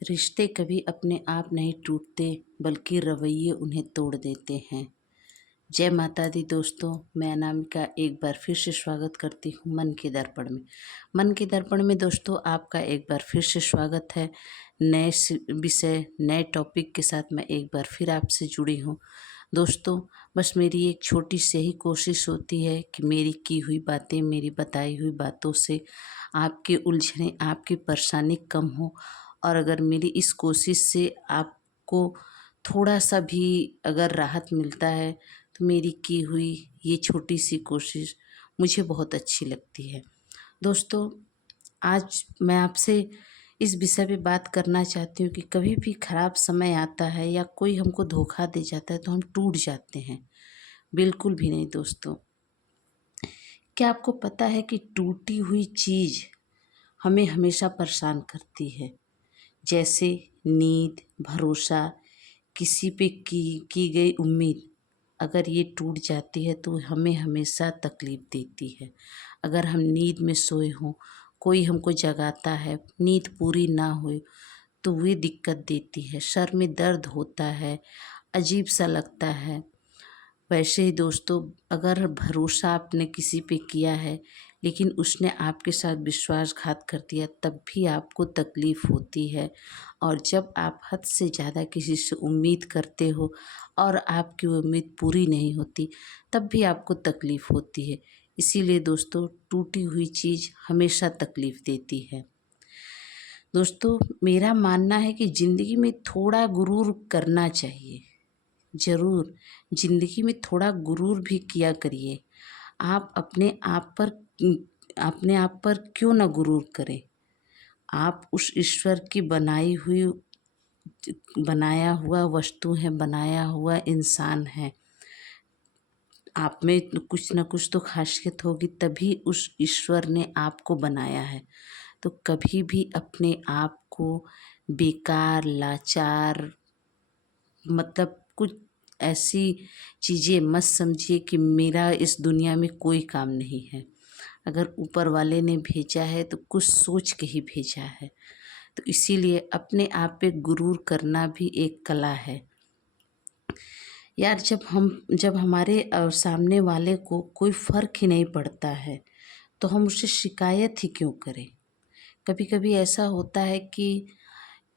रिश्ते कभी अपने आप नहीं टूटते बल्कि रवैये उन्हें तोड़ देते हैं। जय माता दी दोस्तों, मैं अनामिका एक बार फिर से स्वागत करती हूँ मन के दर्पण में। मन के दर्पण में दोस्तों आपका एक बार फिर से स्वागत है। नए विषय नए टॉपिक के साथ मैं एक बार फिर आपसे जुड़ी हूँ। दोस्तों बस मेरी एक छोटी सी ही कोशिश होती है कि मेरी की हुई बातें, मेरी बताई हुई बातों से आपकी उलझने, आपकी परेशानी कम हो। और अगर मेरी इस कोशिश से आपको थोड़ा सा भी अगर राहत मिलता है तो मेरी की हुई ये छोटी सी कोशिश मुझे बहुत अच्छी लगती है। दोस्तों आज मैं आपसे इस विषय पे बात करना चाहती हूँ कि कभी भी खराब समय आता है या कोई हमको धोखा दे जाता है तो हम टूट जाते हैं। बिल्कुल भी नहीं दोस्तों। क्या आपको पता है कि टूटी हुई चीज़ हमें हमेशा परेशान करती है? जैसे नींद, भरोसा, किसी पे की गई उम्मीद अगर ये टूट जाती है तो हमें हमेशा तकलीफ़ देती है। अगर हम नींद में सोए हों, कोई हमको जगाता है, नींद पूरी ना हुई तो वो दिक्कत देती है, सर में दर्द होता है, अजीब सा लगता है। वैसे ही दोस्तों अगर भरोसा आपने किसी पे किया है लेकिन उसने आपके साथ विश्वासघात कर दिया तब भी आपको तकलीफ़ होती है। और जब आप हद से ज़्यादा किसी से उम्मीद करते हो और आपकी उम्मीद पूरी नहीं होती तब भी आपको तकलीफ़ होती है। इसीलिए दोस्तों टूटी हुई चीज़ हमेशा तकलीफ़ देती है। दोस्तों मेरा मानना है कि ज़िंदगी में थोड़ा गुरूर करना चाहिए। ज़रूर ज़िंदगी में थोड़ा गुरूर भी किया करिए। आप अपने आप पर क्यों ना गुरूर करें। आप उस ईश्वर की बनाया हुआ वस्तु है, बनाया हुआ इंसान है। आप में कुछ न कुछ तो खासियत होगी तभी उस ईश्वर ने आपको बनाया है। तो कभी भी अपने आप को बेकार, लाचार मतलब कुछ ऐसी चीज़ें मत समझिए कि मेरा इस दुनिया में कोई काम नहीं है। अगर ऊपर वाले ने भेजा है तो कुछ सोच के ही भेजा है। तो इसीलिए अपने आप पे गुरूर करना भी एक कला है। यार जब हमारे सामने वाले को कोई फ़र्क ही नहीं पड़ता है तो हम उससे शिकायत ही क्यों करें। कभी कभी ऐसा होता है कि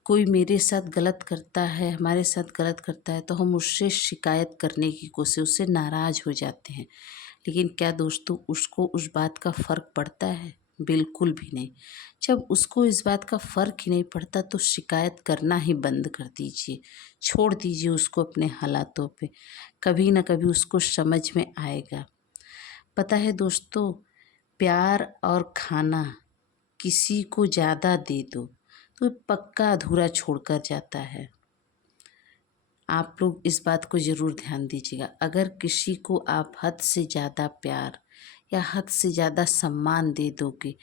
कोई मेरे साथ गलत करता है, हमारे साथ गलत करता है तो हम उससे शिकायत करने की कोशिश, उससे नाराज़ हो जाते हैं। लेकिन क्या दोस्तों उसको उस बात का फ़र्क पड़ता है? बिल्कुल भी नहीं। जब उसको इस बात का फ़र्क ही नहीं पड़ता तो शिकायत करना ही बंद कर दीजिए। छोड़ दीजिए उसको अपने हालातों पे। कभी ना कभी उसको समझ में आएगा। पता है दोस्तों, प्यार और खाना किसी को ज़्यादा दे दो तो पक्का अधूरा छोड़कर जाता है। आप लोग इस बात को ज़रूर ध्यान दीजिएगा। अगर किसी को आप हद से ज़्यादा प्यार या हद से ज़्यादा सम्मान दे दोगे,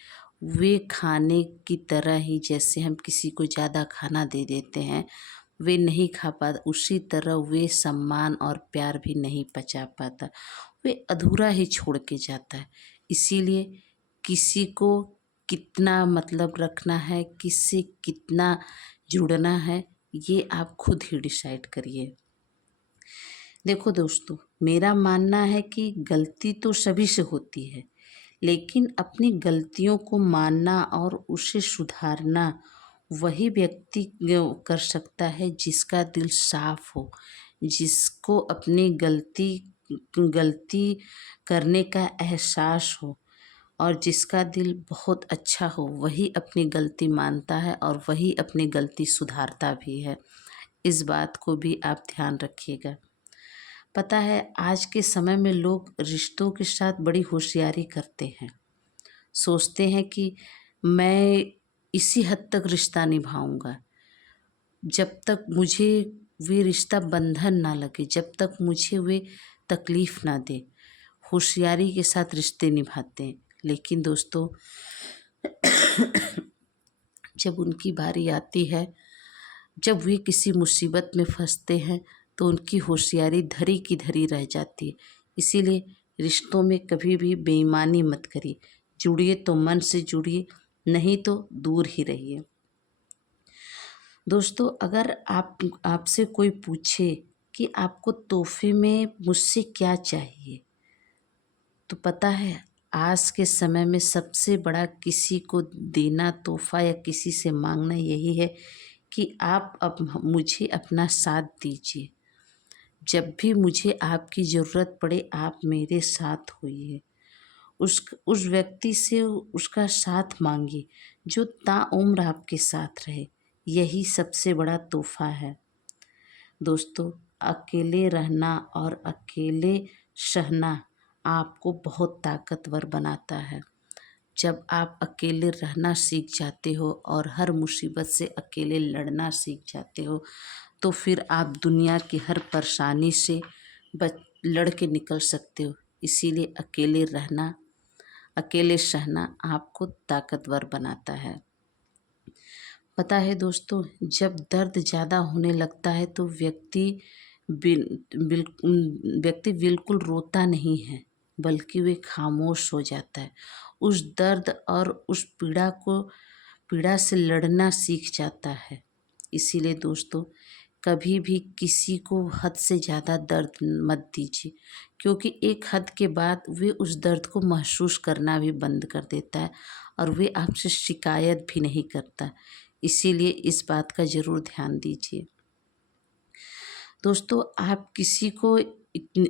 वे खाने की तरह ही जैसे हम किसी को ज़्यादा खाना दे देते हैं, वे नहीं खा पाता, उसी तरह वे सम्मान और प्यार भी नहीं पचा पाता, वे अधूरा ही छोड़ के जाता है। इसीलिए किसी को कितना मतलब रखना है, किससे कितना जुड़ना है, ये आप खुद ही डिसाइड करिए। देखो दोस्तों, मेरा मानना है कि गलती तो सभी से होती है, लेकिन अपनी गलतियों को मानना और उसे सुधारना वही व्यक्ति कर सकता है जिसका दिल साफ हो, जिसको अपनी गलती करने का एहसास हो और जिसका दिल बहुत अच्छा हो, वही अपनी गलती मानता है और वही अपनी गलती सुधारता भी है। इस बात को भी आप ध्यान रखिएगा। पता है आज के समय में लोग रिश्तों के साथ बड़ी होशियारी करते हैं। सोचते हैं कि मैं इसी हद तक रिश्ता निभाऊंगा जब तक मुझे वे रिश्ता बंधन ना लगे, जब तक मुझे वे तकलीफ़ ना दे। होशियारी के साथ रिश्ते निभाते हैं, लेकिन दोस्तों जब उनकी बारी आती है, जब वे किसी मुसीबत में फंसते हैं तो उनकी होशियारी धरी की धरी रह जाती है। इसीलिए रिश्तों में कभी भी बेईमानी मत करिए। जुड़िए तो मन से जुड़िए, नहीं तो दूर ही रहिए। दोस्तों, अगर आपसे कोई पूछे कि आपको तोहफे में मुझसे क्या चाहिए, तो पता है आज के समय में सबसे बड़ा किसी को देना तोहफा या किसी से मांगना यही है कि आप अब मुझे अपना साथ दीजिए। जब भी मुझे आपकी ज़रूरत पड़े आप मेरे साथ होइए। उस व्यक्ति से उसका साथ मांगिए जो ताउम्र आपके साथ रहे। यही सबसे बड़ा तोहफा है। दोस्तों, अकेले रहना और अकेले सहना आपको बहुत ताकतवर बनाता है। जब आप अकेले रहना सीख जाते हो और हर मुसीबत से अकेले लड़ना सीख जाते हो, तो फिर आप दुनिया की हर परेशानी से लड़ के निकल सकते हो। इसीलिए अकेले रहना, अकेले सहना आपको ताकतवर बनाता है। पता है दोस्तों, जब दर्द ज़्यादा होने लगता है तो व्यक्ति बिल्कुल रोता नहीं है, बल्कि वे खामोश हो जाता है। उस दर्द और उस पीड़ा से लड़ना सीख जाता है। इसीलिए दोस्तों, कभी भी किसी को हद से ज़्यादा दर्द मत दीजिए, क्योंकि एक हद के बाद वे उस दर्द को महसूस करना भी बंद कर देता है और वे आपसे शिकायत भी नहीं करता। इसीलिए इस बात का ज़रूर ध्यान दीजिए। दोस्तों, आप किसी को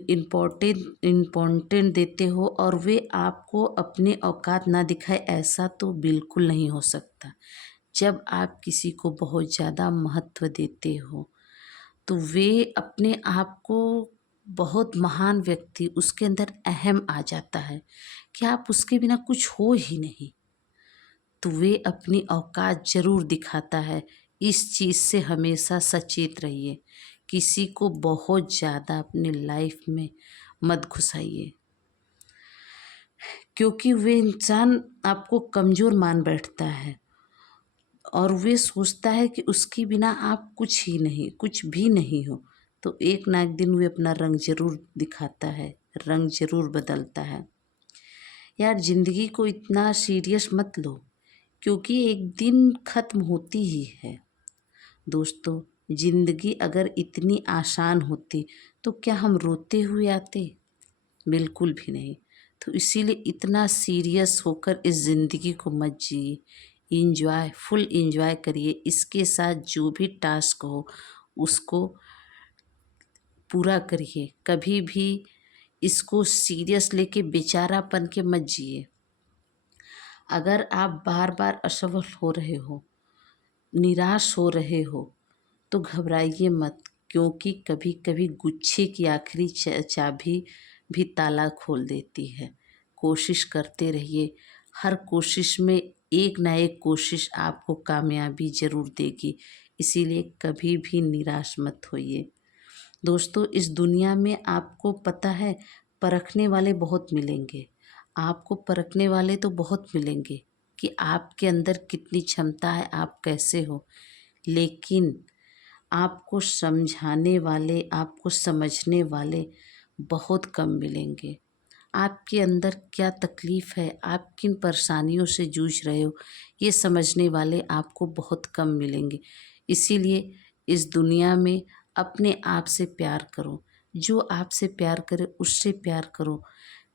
इम्पोर्टेंट देते हो और वे आपको अपने औकात ना दिखाए, ऐसा तो बिल्कुल नहीं हो सकता। जब आप किसी को बहुत ज़्यादा महत्व देते हो तो वे अपने आप को बहुत महान व्यक्ति उसके अंदर अहम आ जाता है कि आप उसके बिना कुछ हो ही नहीं, तो वे अपनी औकात ज़रूर दिखाता है। इस चीज़ से हमेशा सचेत रहिए। किसी को बहुत ज़्यादा अपनी लाइफ में मत घुसाइए, क्योंकि वे इंसान आपको कमज़ोर मान बैठता है और वे सोचता है कि उसके बिना आप कुछ भी नहीं हो। तो एक ना एक दिन वे अपना रंग ज़रूर दिखाता है, रंग ज़रूर बदलता है। यार, ज़िंदगी को इतना सीरियस मत लो, क्योंकि एक दिन ख़त्म होती ही है। दोस्तों, ज़िंदगी अगर इतनी आसान होती तो क्या हम रोते हुए आते? बिल्कुल भी नहीं। तो इसीलिए इतना सीरियस होकर इस ज़िंदगी को मत जिए। फुल इंजॉय करिए। इसके साथ जो भी टास्क हो उसको पूरा करिए। कभी भी इसको सीरियस लेके बेचारापन के मत जिए। अगर आप बार बार असफल हो रहे हो, निराश हो रहे हो, तो घबराइए मत, क्योंकि कभी कभी गुच्छे की आखिरी चाबी भी ताला खोल देती है। कोशिश करते रहिए। हर कोशिश में एक ना एक कोशिश आपको कामयाबी ज़रूर देगी। इसीलिए कभी भी निराश मत होइए। दोस्तों, इस दुनिया में आपको पता है परखने वाले बहुत मिलेंगे। आपको परखने वाले तो बहुत मिलेंगे कि आपके अंदर कितनी क्षमता है, आप कैसे हो, लेकिन आपको समझाने वाले, आपको समझने वाले बहुत कम मिलेंगे। आपके अंदर क्या तकलीफ़ है, आप किन परेशानियों से जूझ रहे हो, ये समझने वाले आपको बहुत कम मिलेंगे। इसीलिए इस दुनिया में अपने आप से प्यार करो। जो आपसे प्यार करे उससे प्यार करो।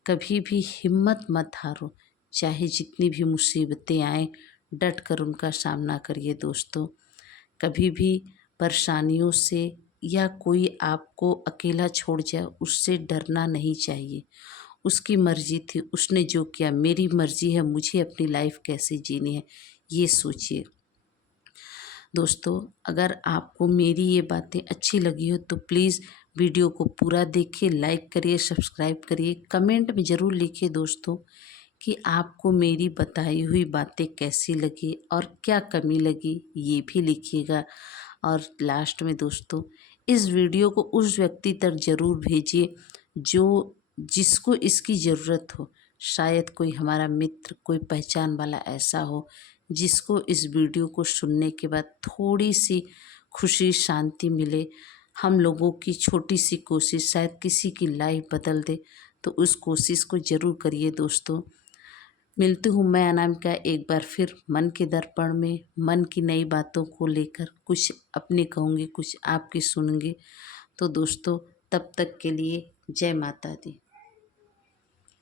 कभी भी हिम्मत मत हारो। चाहे जितनी भी मुसीबतें आएँ, डट कर उनका सामना करिए दोस्तों। कभी भी परेशानियों से या कोई आपको अकेला छोड़ जाए उससे डरना नहीं चाहिए। उसकी मर्ज़ी थी, उसने जो किया, मेरी मर्ज़ी है मुझे अपनी लाइफ कैसे जीनी है, ये सोचिए। दोस्तों, अगर आपको मेरी ये बातें अच्छी लगी हो तो प्लीज़ वीडियो को पूरा देखिए, लाइक करिए, सब्सक्राइब करिए। कमेंट में ज़रूर लिखिए दोस्तों कि आपको मेरी बताई हुई बातें कैसी लगी और क्या कमी लगी, ये भी लिखिएगा। और लास्ट में दोस्तों, इस वीडियो को उस व्यक्ति तक ज़रूर भेजिए जिसको इसकी ज़रूरत हो। शायद कोई हमारा मित्र, कोई पहचान वाला ऐसा हो जिसको इस वीडियो को सुनने के बाद थोड़ी सी खुशी, शांति मिले। हम लोगों की छोटी सी कोशिश शायद किसी की लाइफ बदल दे, तो उस कोशिश को ज़रूर करिए दोस्तों। मिलती हूँ मैं अनामिका एक बार फिर मन के दर्पण में, मन की नई बातों को लेकर। कुछ अपनी कहूँगी, कुछ आपकी सुनूंगी। तो दोस्तों, तब तक के लिए जय माता दी।